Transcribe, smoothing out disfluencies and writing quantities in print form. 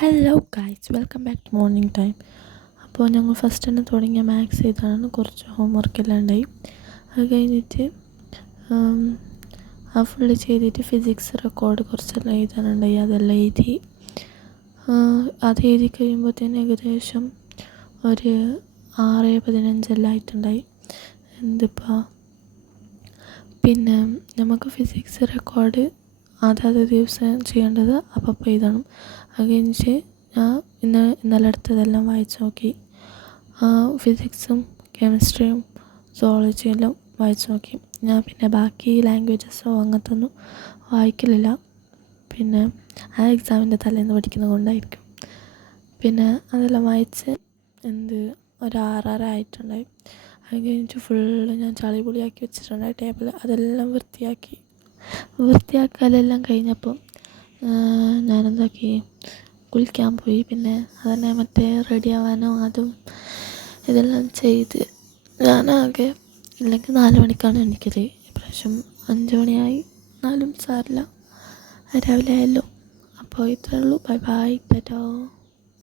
Hello guys, welcome back to morning time. അപ്പോൾ ഞങ്ങൾ first തന്നെ തുടങ്ങിയ മാത്സ് ചെയ്താണ്. കുറച്ച് ഹോംവർക്കെല്ലാം ഉണ്ടായി. അത് കഴിഞ്ഞിട്ട് ആ ഫുള്ള് ചെയ്തിട്ട് ഫിസിക്സ് റെക്കോർഡ് കുറച്ചെല്ലാം എഴുതാനുണ്ടായി. അതെല്ലാം എഴുതി. അത് എഴുതി കഴിയുമ്പോഴത്തേന് ഏകദേശം ഒരു 6:15 ആയിട്ടുണ്ടായി. പിന്നെ നമുക്ക് ഫിസിക്സ് റെക്കോർഡ് അതാത് ദിവസം ചെയ്യേണ്ടത് അപ്പം എഴുതണം. അത് കഴിഞ്ഞിട്ട് ഞാൻ ഇന്നലെ എടുത്തതെല്ലാം വായിച്ച് നോക്കി. ഫിസിക്സും കെമിസ്ട്രിയും സുവോളജിയും എല്ലാം വായിച്ച് നോക്കി. ഞാൻ പിന്നെ ബാക്കി ലാംഗ്വേജസോ അങ്ങനത്തെ ഒന്നും വായിക്കലില്ല. പിന്നെ ആ എക്സാമിൻ്റെ തലേന്ന് പഠിക്കുന്നത് കൊണ്ടായിരിക്കും. പിന്നെ അതെല്ലാം വായിച്ച് ഒരു 6:30 ആയിട്ടുണ്ടായി. അത് കഴിഞ്ഞിട്ട് ഫുള്ള് ഞാൻ ചളിപൊളിയാക്കി വെച്ചിട്ടുണ്ടായി ടേബിൾ. അതെല്ലാം വൃത്തിയാക്കലെല്ലാം കഴിഞ്ഞപ്പം ഞാനെന്താക്കി, കുളിക്കാൻ പോയി. പിന്നെ അതന്നെ റെഡി ആവാനോ അതും ഇതെല്ലാം ചെയ്ത് ഞാനാകെ ഇല്ലെങ്കിൽ 4 മണിക്കാണ് എണീക്കല്. ഇപ്രാവശ്യം 5 മണിയായി. എന്നാലും സാരമില്ല, രാവിലെ ആയല്ലോ. അപ്പോൾ ഇത്രയേ ഉള്ളൂ. Bye bye, Tata.